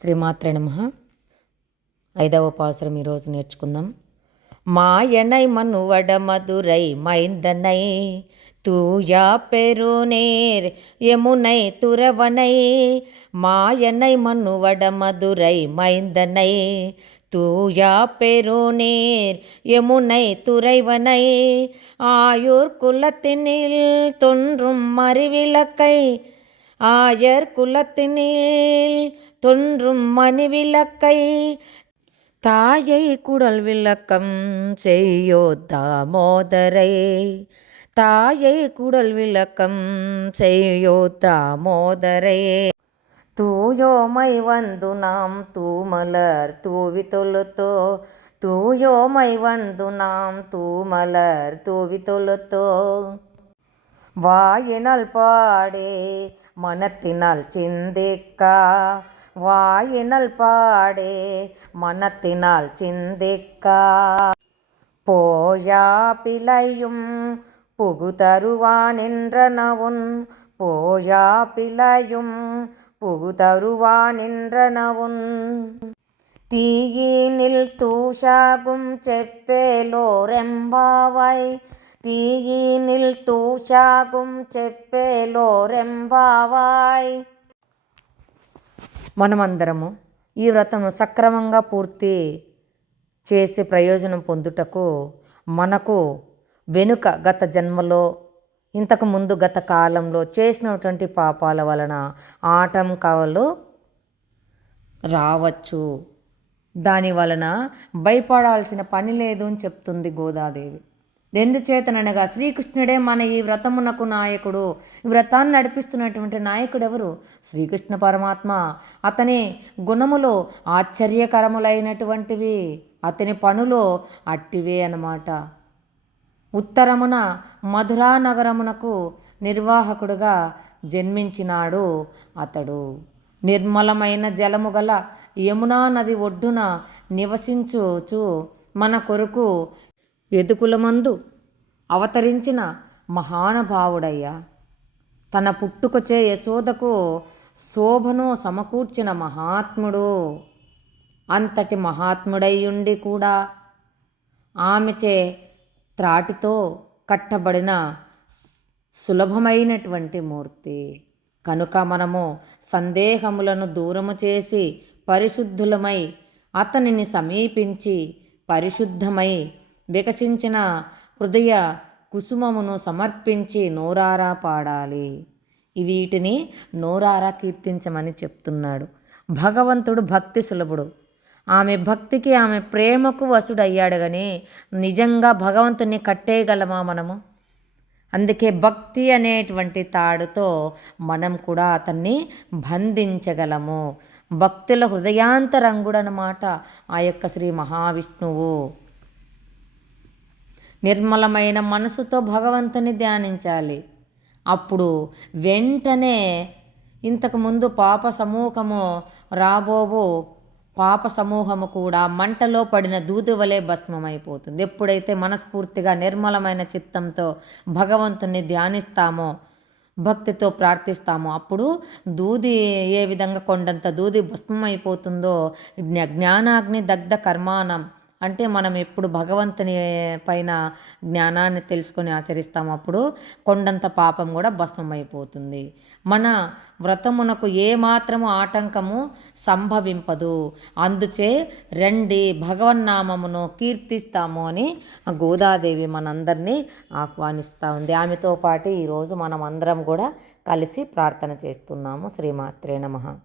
శ్రీమాత్రే నమ. ఐదవ పాసరం ఈరోజు నేర్చుకుందాం. మాయనై మనువడ మధురై మైందనై తూయా పెరునేర్ యమునై తురవనై మాయనై మనువడ మధురై మైందనై తూయా పెరునేర్ యమునై తురైవనై ఆయుర్ కులతినిల్ తొన్రుం మరివిలకై ஆயர் குலத்தினில் தொன்றும் மணிவிளக்கை. தாயை குடல் விளக்கம் செய்யோ தாமோதரை. தாயை குடல் விளக்கம் செய்யோ தாமோதரை. தூயோமை வந்து நாம் தூமலர் தூவி தொழுத்தோ. தூயோமை வந்து நாம் தூமலர் தூவி தொழுத்தோ. வாயினால் பாடே மனத்தினால் சிந்திக்கா. வாயினல் பாடே மனத்தினால் சிந்திக்கா. போயா பிழையும் புகுதருவானின்றனவுன் போயா பிழையும் புகுதருவானின்றனவுன். தீயினில் தூஷாகும் செப்பேலோரெம்பாவாய் చెప్పేలోరెంబావై తీయినిల్ తూషాగుం మనమందరము ఈ వ్రతము సక్రమంగా పూర్తి చేసి ప్రయోజనం పొందుటకు మనకు వెనుక గత జన్మలో ఇంతకు ముందు గత కాలంలో చేసినటువంటి పాపాల వలన ఆటంకాలు రావచ్చు. దాని వలన భయపడాల్సిన పని లేదు అని చెప్తుంది గోదాదేవి. ఎందుచేతనగా శ్రీకృష్ణుడే మన ఈ వ్రతమునకు నాయకుడు. ఈ వ్రతాన్ని నడిపిస్తున్నటువంటి నాయకుడు ఎవరు శ్రీకృష్ణ పరమాత్మ. అతని గుణములు ఆశ్చర్యకరములైనటువంటివి. అతని పనులు అట్టివే అన్నమాట. ఉత్తరమున మధురా నగరమునకు నిర్వాహకుడుగా జన్మించినాడు అతడు. నిర్మలమైన జలము గల యమునా నది ఒడ్డున నివసించుచు మన కొరకు ఎదుకులమందు అవతరించిన మహానుభావుడయ్యా. తన పుట్టుకచే యశోదకు శోభను సమకూర్చిన మహాత్ముడు. అంతటి మహాత్ముడయ్యుండి కూడా ఆమెచే త్రాటితో కట్టబడిన సులభమైనటువంటి మూర్తి. కనుక మనము సందేహములను దూరము చేసి పరిశుద్ధులమై అతనిని సమీపించి పరిశుద్ధమై వికసించిన హృదయ కుసుమమును సమర్పించి నోరారా పాడాలి. వీటిని నోరారా కీర్తించమని చెప్తున్నాడు. భగవంతుడు భక్తి సులభుడు. ఆమె భక్తికి ఆమె ప్రేమకు వసుడయ్యాడు కానీ నిజంగా భగవంతుని కట్టేయగలమా మనము? అందుకే భక్తి అనేటువంటి తాడుతో మనం కూడా అతన్ని బంధించగలము. భక్తుల హృదయాంతరంగుడనమాట ఆ యొక్క శ్రీ మహావిష్ణువు. నిర్మలమైన మనసుతో భగవంతుని ధ్యానించాలి. అప్పుడు వెంటనే ఇంతకుముందు పాప సమూహము రాబోవు పాప సమూహము కూడా మంటలో పడిన దూదువలే వలె భస్మమైపోతుంది. ఎప్పుడైతే మనస్ఫూర్తిగా నిర్మలమైన చిత్తంతో భగవంతుని ధ్యానిస్తామో భక్తితో ప్రార్థిస్తామో అప్పుడు దూది ఏ విధంగా కొండంత దూది భస్మమైపోతుందో జ్ఞానాగ్ని దగ్ధ కర్మానం అంటే మనం ఎప్పుడు భగవంతుని పైన జ్ఞానాన్ని తెలుసుకొని ఆచరిస్తాం అప్పుడు కొండంత పాపం కూడా భస్మమైపోతుంది. మన వ్రతమునకు ఏ మాత్రము ఆటంకము సంభవింపదు. అందుచే రండి భగవన్నామమును కీర్తిస్తాము అని గోదాదేవి మనందరినీ ఆహ్వానిస్తూ ఉంది. ఆమెతో పాటు ఈరోజు మనం అందరం కూడా కలిసి ప్రార్థన చేస్తున్నాము. శ్రీమాత్రే నమ.